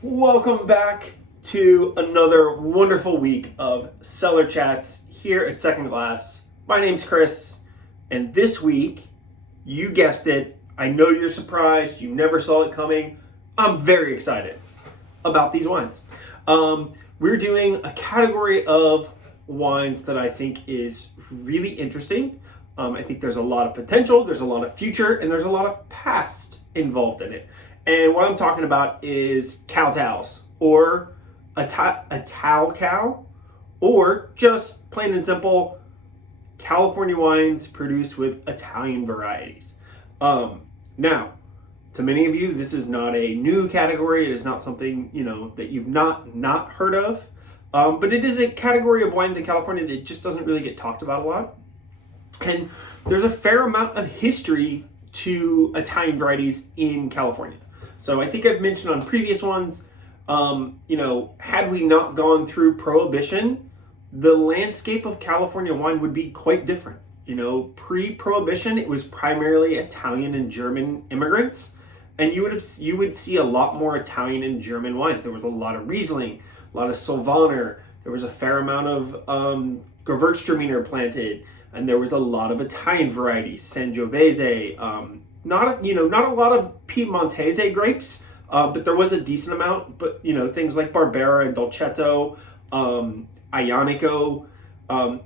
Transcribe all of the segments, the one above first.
Welcome back to another wonderful week of Cellar Chats here at Second Glass. My name's Chris, and this week, you guessed it, I know you're surprised, you never saw it coming. I'm very excited about these wines. We're doing a category of wines that I think is really interesting. I think there's a lot of potential, there's a lot of future, and there's a lot of past involved in it. And what I'm talking about is Ital-Cals, or Ital-Cal, or just plain and simple, California wines produced with Italian varieties. Now, to many of you, this is not a new category. It is not something, that you've not heard of. But it is a category of wines in California that just doesn't really get talked about a lot. And there's a fair amount of history to Italian varieties in California. So I think I've mentioned on previous ones, had we not gone through Prohibition, the landscape of California wine would be quite different. Pre-Prohibition, it was primarily Italian and German immigrants, and you would see a lot more Italian and German wines. There was a lot of Riesling, a lot of Sylvaner. There was a fair amount of Gewürztraminer planted, and there was a lot of Italian varieties, Sangiovese. Not a lot of Piemontese grapes, but there was a decent amount. But things like Barbera and Dolcetto, Aglianico,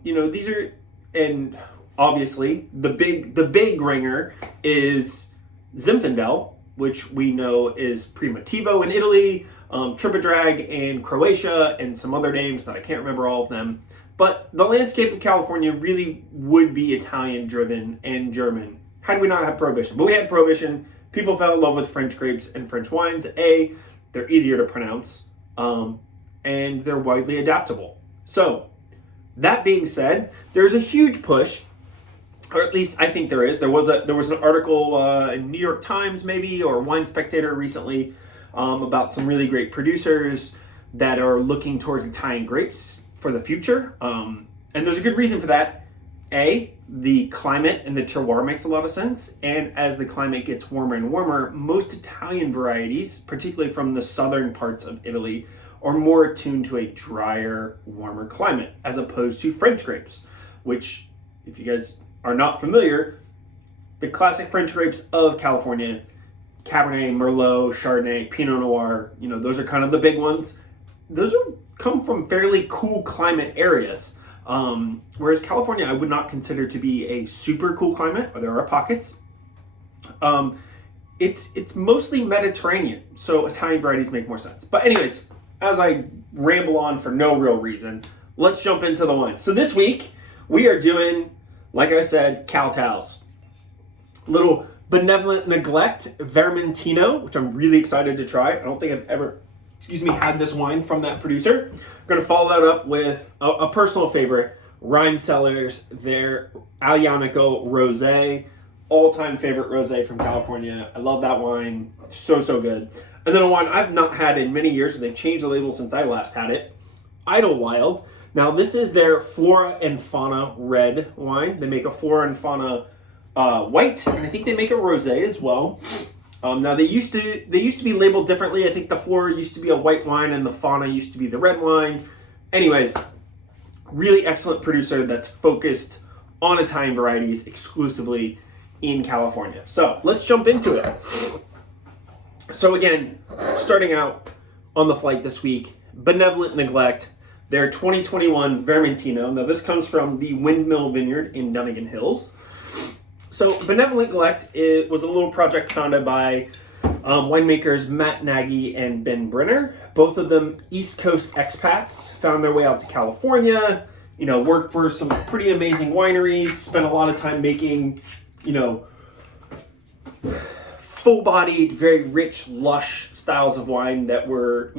these are, and obviously the big ringer is Zinfandel, which we know is Primitivo in Italy, Tripodrag in Croatia, and some other names that I can't remember all of them. But the landscape of California really would be Italian driven and German had we not had Prohibition. But we had Prohibition. People fell in love with French grapes and French wines. They're easier to pronounce, and they're widely adaptable. So, that being said, there's a huge push, or at least I think there is. There was an article in New York Times maybe, or Wine Spectator recently, about some really great producers that are looking towards Italian grapes for the future. And there's a good reason for that. The climate and the terroir makes a lot of sense. And as the climate gets warmer and warmer, most Italian varieties, particularly from the southern parts of Italy, are more attuned to a drier, warmer climate, as opposed to French grapes, which, if you guys are not familiar, the classic French grapes of California, Cabernet, Merlot, Chardonnay, Pinot Noir, those are kind of the big ones. Those come from fairly cool climate areas. Whereas California, I would not consider to be a super cool climate, or there are pockets. It's mostly Mediterranean, so Italian varieties make more sense. But anyways, as I ramble on for no real reason, let's jump into the wines. So this week, we are doing, like I said, Ital-Cals. Little Benevolent Neglect Vermentino, which I'm really excited to try. I don't think I've ever, had this wine from that producer. We're going to follow that up with a personal favorite, Ryme Cellars, their Aglianico Rosé, all-time favorite rosé from California. I love that wine. So good. And then a wine I've not had in many years, and they've changed the label since I last had it, Idlewild. Now, this is their Flora and Fauna red wine. They make a Flora and Fauna white, and I think they make a rosé as well. Now, they used to be labeled differently. I think the Flora used to be a white wine, and the Fauna used to be the red wine. Anyways, really excellent producer that's focused on Italian varieties exclusively in California. So let's jump into it. So again, starting out on the flight this week, Benevolent Neglect, their 2021 Vermentino. Now, this comes from the Windmill Vineyard in Dunnigan Hills. So Benevolent Neglect was a little project founded by winemakers Matt Nagy and Ben Brenner. Both of them East Coast expats, found their way out to California, worked for some pretty amazing wineries, spent a lot of time making, full-bodied, very rich, lush styles of wine that were,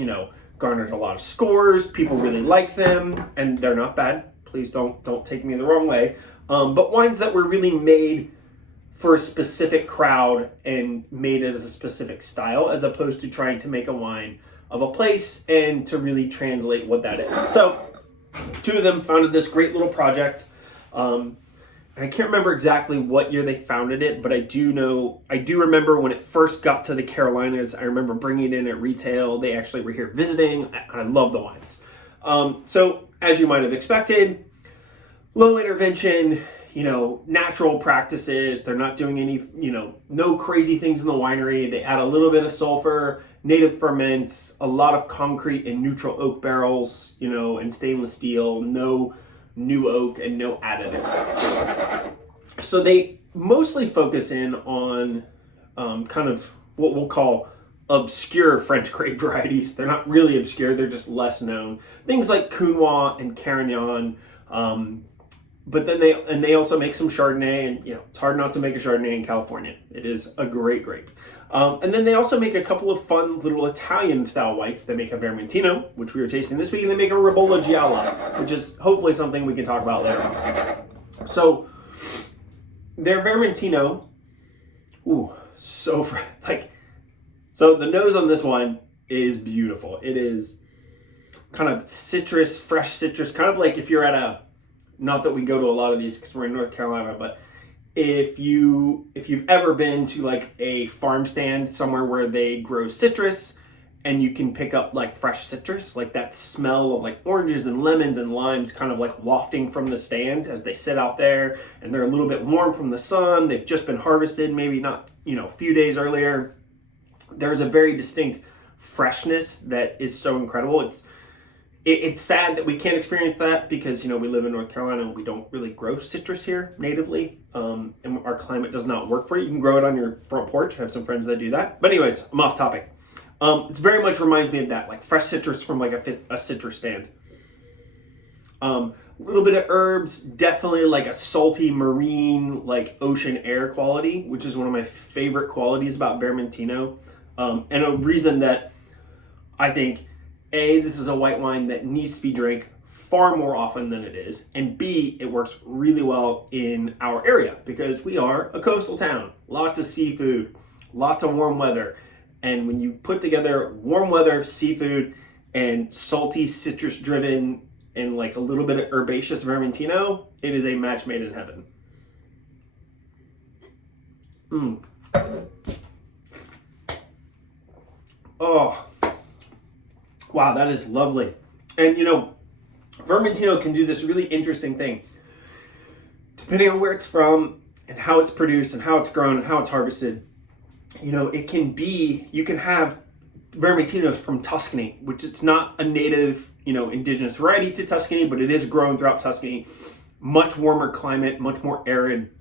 garnered a lot of scores. People really like them, and they're not bad. Please don't take me the wrong way. But wines that were really made for a specific crowd and made as a specific style, as opposed to trying to make a wine of a place and to really translate what that is. So, two of them founded this great little project. and I can't remember exactly what year they founded it, but I do remember when it first got to the Carolinas. I remember bringing it in at retail. They actually were here visiting. I love the wines. So as you might have expected, low intervention, natural practices. They're not doing any, no crazy things in the winery. They add a little bit of sulfur, native ferments, a lot of concrete and neutral oak barrels, and stainless steel, no new oak and no additives. So they mostly focus in on kind of what we'll call obscure French grape varieties. They're not really obscure, they're just less known. Things like Counois and Carignan. But then they also make some Chardonnay, and it's hard not to make a Chardonnay in California. It is a great grape. And then they also make a couple of fun little Italian style whites. They make a Vermentino, which we were tasting this week, and they make a Ribolla Gialla, which is hopefully something we can talk about later. So their Vermentino, so the nose on this one is beautiful. It is kind of citrus, fresh citrus, kind of like if you're at not that we go to a lot of these because we're in North Carolina, but if you've ever been to like a farm stand somewhere where they grow citrus and you can pick up like fresh citrus, like that smell of like oranges and lemons and limes kind of like wafting from the stand as they sit out there and they're a little bit warm from the sun. They've just been harvested, maybe not, a few days earlier. There's a very distinct freshness that is so incredible. It's sad that we can't experience that because, we live in North Carolina and we don't really grow citrus here natively. And our climate does not work for it. You can grow it on your front porch. I have some friends that do that. But anyways, I'm off topic. It's very much reminds me of that, like fresh citrus from like a citrus stand. A little bit of herbs, definitely like a salty marine, like ocean air quality, which is one of my favorite qualities about Vermentino. And a reason that I think this is a white wine that needs to be drank far more often than it is, and B, it works really well in our area because we are a coastal town. Lots of seafood, lots of warm weather, and when you put together warm weather, seafood, and salty, citrus-driven, and like a little bit of herbaceous Vermentino, it is a match made in heaven. Oh. Wow, that is lovely. And Vermentino can do this really interesting thing. Depending on where it's from and how it's produced and how it's grown and how it's harvested, you can have Vermentinos from Tuscany, which it's not a native, indigenous variety to Tuscany, but it is grown throughout Tuscany. Much warmer climate, much more arid,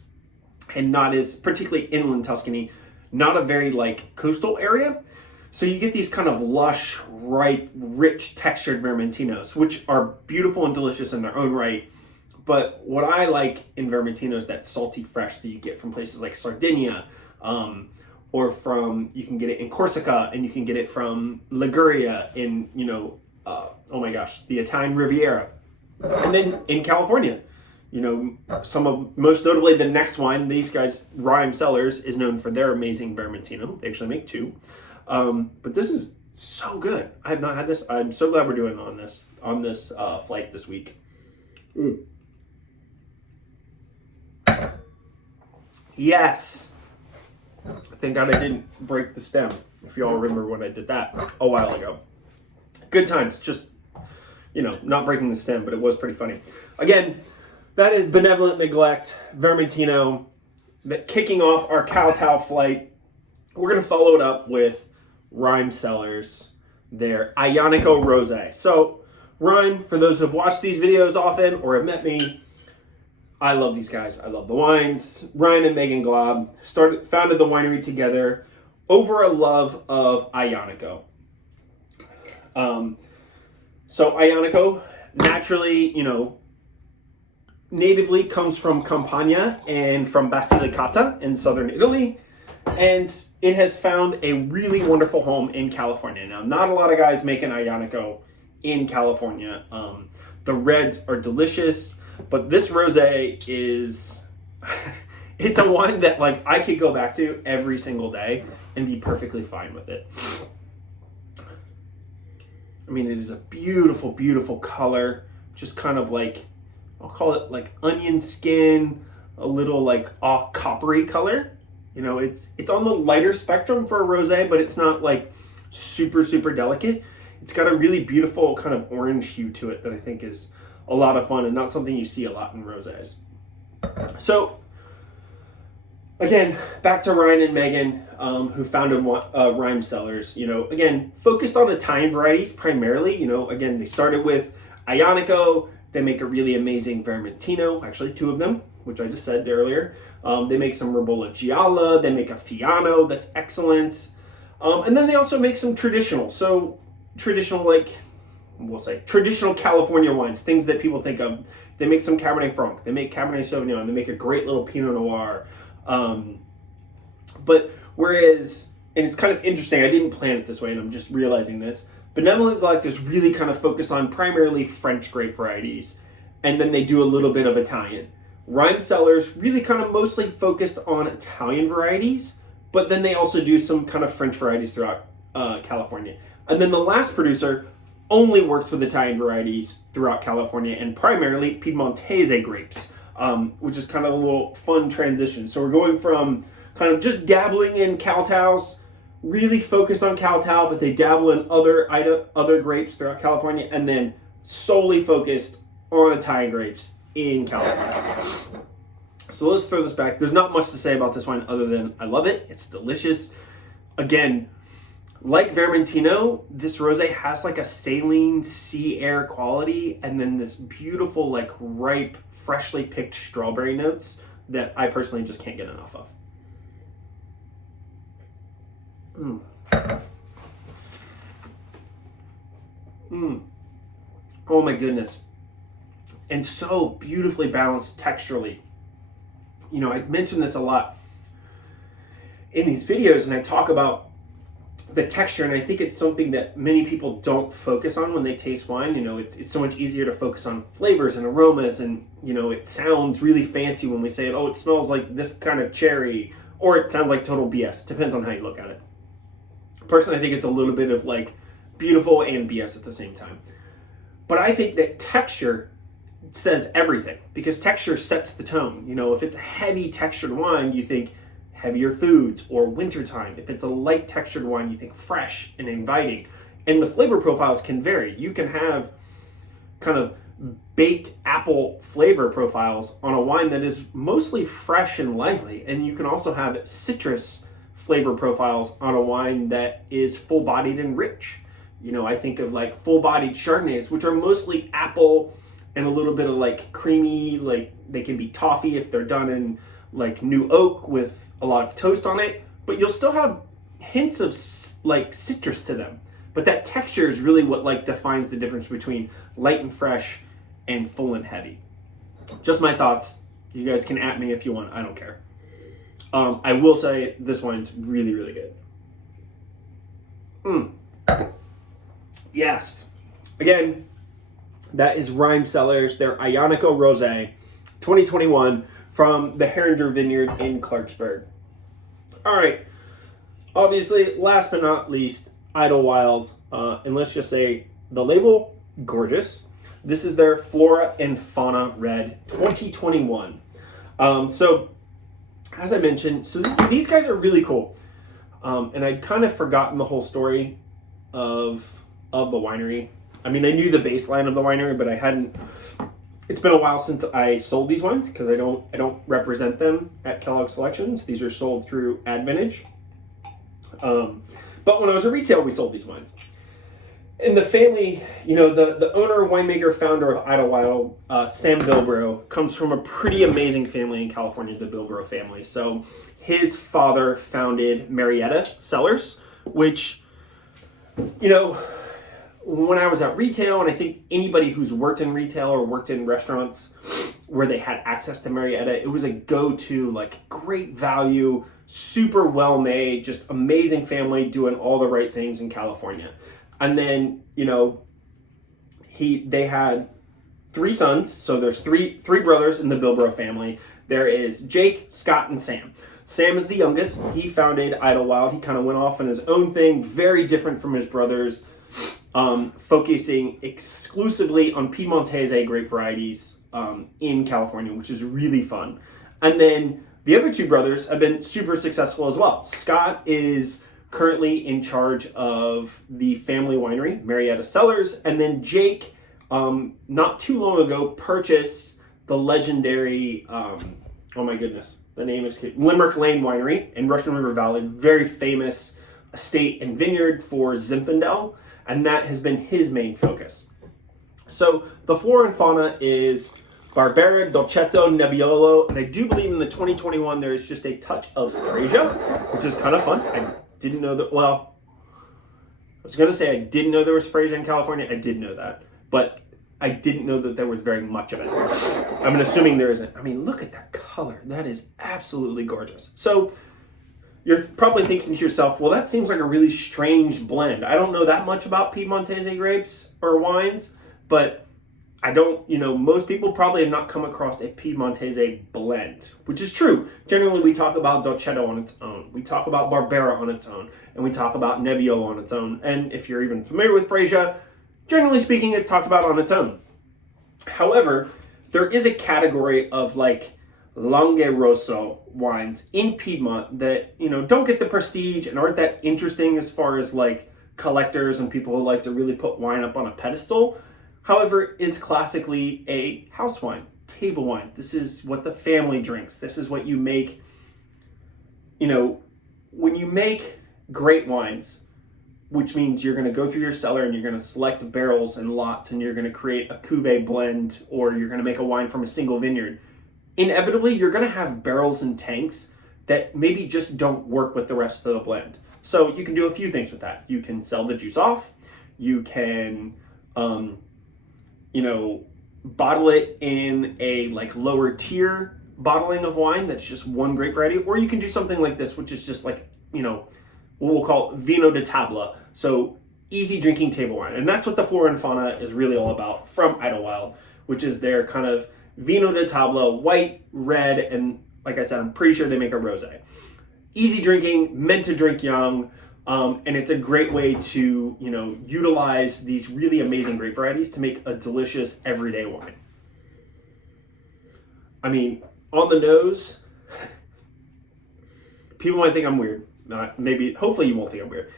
and not as, particularly inland Tuscany, not a very coastal area. So you get these kind of lush, ripe, rich, textured Vermentinos, which are beautiful and delicious in their own right. But what I like in Vermentino is that salty fresh that you get from places like Sardinia, or you can get it in Corsica, and you can get it from Liguria in, the Italian Riviera. And then in California, most notably the next wine, these guys, Ryme Cellars, is known for their amazing Vermentino. They actually make two. But this is so good. I have not had this. I'm so glad we're doing on this flight this week. Yes. Thank God I didn't break the stem. If you all remember when I did that a while ago. Good times. Just, not breaking the stem, but it was pretty funny. Again, that is Benevolent Neglect, Vermentino, kicking off our kowtow flight. We're going to follow it up with Ryme Cellars, their Aglianico Rosé. So, Ryme, for those who have watched these videos often or have met me, I love these guys. I love the wines. Ryan and Megan Glob founded the winery together over a love of Aglianico. So Aglianico naturally, natively comes from Campania and from Basilicata in southern Italy. And it has found a really wonderful home in California. Now, not a lot of guys make an Aglianico in California. The reds are delicious, but this rosé is, it's a wine that I could go back to every single day and be perfectly fine with it. I mean, it is a beautiful, beautiful color. Just kind of I'll call it onion skin, a little like off coppery color. You know, it's on the lighter spectrum for a rosé, but it's not like super, super delicate. It's got a really beautiful kind of orange hue to it that I think is a lot of fun and not something you see a lot in rosés. So, again, back to Ryan and Megan, who founded Ryme Cellars. You know, again, focused on Italian varieties primarily. You know, again, they started with Aglianico. They make a really amazing Vermentino, actually 2 of them, which I just said earlier. They make some Ribolla Gialla. They make a Fiano that's excellent. And then they also make some traditional. So traditional, like, we'll say, traditional California wines, things that people think of. They make some Cabernet Franc. They make Cabernet Sauvignon. They make a great little Pinot Noir. But whereas, and it's kind of interesting, I didn't plan it this way, and I'm just realizing this, Benevolent collectors really kind of focus on primarily French grape varieties, and then they do a little bit of Italian. Ryme Cellars really kind of mostly focused on Italian varieties, but then they also do some kind of French varieties throughout California. And then the last producer only works with Italian varieties throughout California and primarily Piedmontese grapes, which is kind of a little fun transition. So we're going from kind of just dabbling in Cal-Tals, really focused on Cal-Tal, but they dabble in other grapes throughout California, and then solely focused on Italian grapes in California. So let's throw this back. There's not much to say about this wine other than I love it. It's delicious. Again, like Vermentino, this rosé has like a saline sea air quality, and then this beautiful, like ripe, freshly picked strawberry notes that I personally just can't get enough of. Oh my goodness. And so beautifully balanced texturally. You know, I mention this a lot in these videos, and I talk about the texture, and I think it's something that many people don't focus on when they taste wine. You know, it's so much easier to focus on flavors and aromas, and, you know, it sounds really fancy when we say it. Oh, it smells like this kind of cherry, or it sounds like total BS. Depends on how you look at it. Personally, I think it's a little bit of like beautiful and BS at the same time. But I think that texture says everything, because texture sets the tone. You know, if it's a heavy textured wine, you think heavier foods or wintertime. If it's a light textured wine, you think fresh and inviting. And the flavor profiles can vary. You can have kind of baked apple flavor profiles on a wine that is mostly fresh and lively. And you can also have citrus flavor profiles on a wine that is full-bodied and rich. You know, I think of like full-bodied Chardonnays, which are mostly apple and a little bit of like creamy, like they can be toffee if they're done in like new oak with a lot of toast on it, but you'll still have hints of like citrus to them. But that texture is really what like defines the difference between light and fresh and full and heavy. Just my thoughts. You guys can at me if you want. I don't care. I will say this wine's really, really good. Yes. Again, that is Ryme Cellars, their Aglianico Rosé, 2021, from the Heringer Vineyard in Clarksburg. All right. Obviously, last but not least, Idlewild. And let's just say the label, gorgeous. This is their Flora and Fauna Red 2021. So, as I mentioned, so these guys are really cool. And I'd kind of forgotten the whole story of the winery. I mean, I knew the baseline of the winery, but I hadn't. It's been a while since I sold these wines because I don't represent them at Kellogg Selections. These are sold through Advantage. But when I was at retail, we sold these wines. And the family, you know, the owner, winemaker, founder of Idlewild, Sam Bilbrough, comes from a pretty amazing family in California, the Bilbrough family. So his father founded Marietta Cellars, which, you know, when I was at retail, and I think anybody who's worked in retail or worked in restaurants where they had access to Marietta, it was a go-to, like great value, super well-made, just amazing family doing all the right things in California. And then, you know, they had 3 sons. So there's three brothers in the Bilbrough family. There is Jake, Scott, and Sam. Sam is the youngest. He founded Idlewild. He kind of went off on his own thing, very different from his brothers, focusing exclusively on Piedmontese grape varieties in California, which is really fun. And then the other two brothers have been super successful as well. Scott is currently in charge of the family winery, Marietta Cellars, and then Jake, not too long ago, purchased the legendary, oh my goodness, the name is Limerick Lane Winery in Russian River Valley, very famous estate and vineyard for Zinfandel, and that has been his main focus. So the flora and fauna is Barbera, Dolcetto, Nebbiolo, and I do believe in the 2021 there is just a touch of Freisa, which is kind of fun. I didn't know that, well, I was going to say I didn't know there was Freisa in California. I did know that, but I didn't know that there was very much of it. I'm assuming there isn't. I mean, look at that color. That is absolutely gorgeous. So you're probably thinking to yourself, well, that seems like a really strange blend. I don't know that much about Piedmontese grapes or wines, but I don't, most people probably have not come across a Piedmontese blend, which is true. Generally, we talk about Dolcetto on its own. We talk about Barbera on its own, and we talk about Nebbiolo on its own. And if you're even familiar with Freisa, generally speaking, it's talked about on its own. However, there is a category of like Rosso wines in Piedmont that, don't get the prestige and aren't that interesting as far as like collectors and people who like to really put wine up on a pedestal. However, it's classically a house wine, table wine. This is what the family drinks. This is what you make, when you make great wines, which means you're going to go through your cellar and you're going to select barrels and lots and you're going to create a cuvee blend, or you're going to make a wine from a single vineyard. Inevitably, you're going to have barrels and tanks that maybe just don't work with the rest of the blend. So you can do a few things with that. You can sell the juice off. You can, bottle it in a like lower tier bottling of wine that's just one grape variety, or you can do something like this, which is just like, what we'll call vino de tabla. So easy drinking table wine. And that's what the flora and fauna is really all about from Idlewild, which is their kind of vino de tabla, white, red, and like I said, I'm pretty sure they make a rosé. Easy drinking, meant to drink young, and it's a great way to, utilize these really amazing grape varieties to make a delicious everyday wine. I mean, on the nose, people might think I'm weird. Hopefully you won't think I'm weird.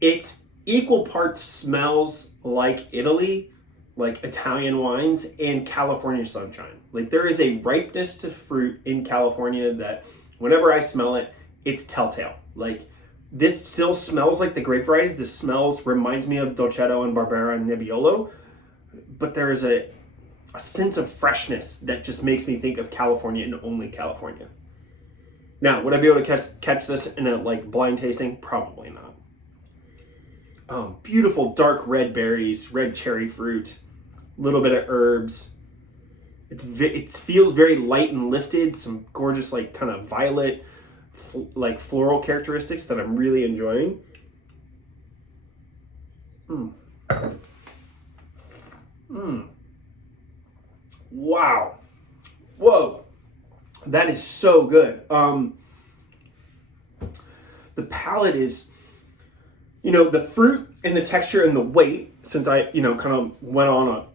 It equal parts smells like Italy, like Italian wines, and California sunshine. Like there is a ripeness to fruit in California that whenever I smell it, it's telltale. Like this still smells like the grape varieties. This reminds me of Dolcetto and Barbera and Nebbiolo, but there is a sense of freshness that just makes me think of California and only California. Now, would I be able to catch this in a blind tasting? Probably not. Beautiful dark red berries, red cherry fruit, a little bit of herbs. It feels very light and lifted. Some gorgeous kind of violet, floral characteristics that I'm really enjoying. Wow. Whoa. That is so good. The palate is, the fruit and the texture and the weight, since I, kind of went on a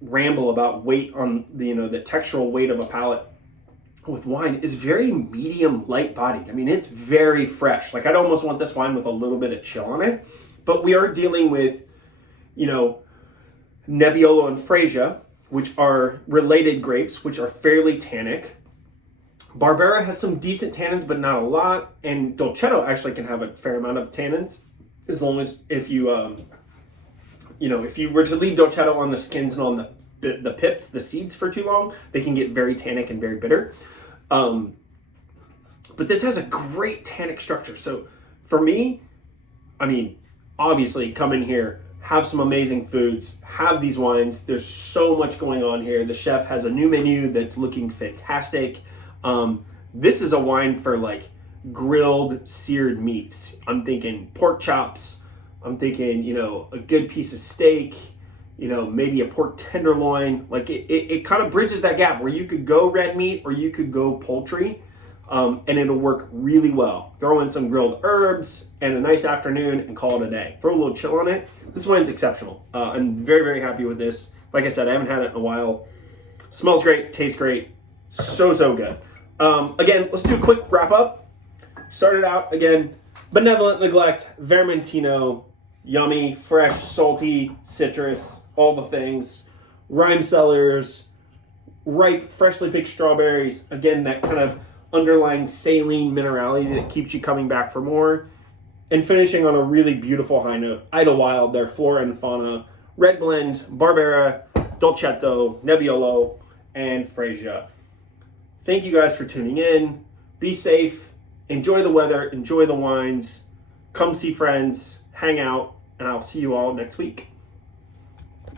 ramble about weight on the textural weight of a palate with wine, is very medium light bodied. I mean, it's very fresh. I'd almost want this wine with a little bit of chill on it, but we are dealing with, Nebbiolo and Freisa, which are related grapes, which are fairly tannic. Barbera has some decent tannins, but not a lot. And Dolcetto actually can have a fair amount of tannins, as long as if you, if you were to leave Dolcetto on the skins and on the pips, the seeds for too long, they can get very tannic and very bitter. But this has a great tannic structure. So for me, I mean, obviously come in here, have some amazing foods, have these wines. There's so much going on here. The chef has a new menu that's looking fantastic. This is a wine for grilled, seared meats. I'm thinking pork chops. I'm thinking, a good piece of steak, maybe a pork tenderloin. It kind of bridges that gap where you could go red meat or you could go poultry, and it'll work really well. Throw in some grilled herbs and a nice afternoon and call it a day. Throw a little chill on it. This wine's exceptional. I'm very, very happy with this. Like I said, I haven't had it in a while. Smells great, tastes great. So good. Again, let's do a quick wrap up. Started out again, Benevolent, Neglect, Vermentino, yummy, fresh, salty, citrus, all the things. Ryme Cellars, ripe, freshly picked strawberries. Again, that kind of underlying saline minerality that keeps you coming back for more. And finishing on a really beautiful high note, Idlewild, their Flora and Fauna, Red Blend, Barbera, Dolcetto, Nebbiolo, and Freisa. Thank you guys for tuning in. Be safe. Enjoy the weather. Enjoy the wines. Come see friends. Hang out. And I'll see you all next week.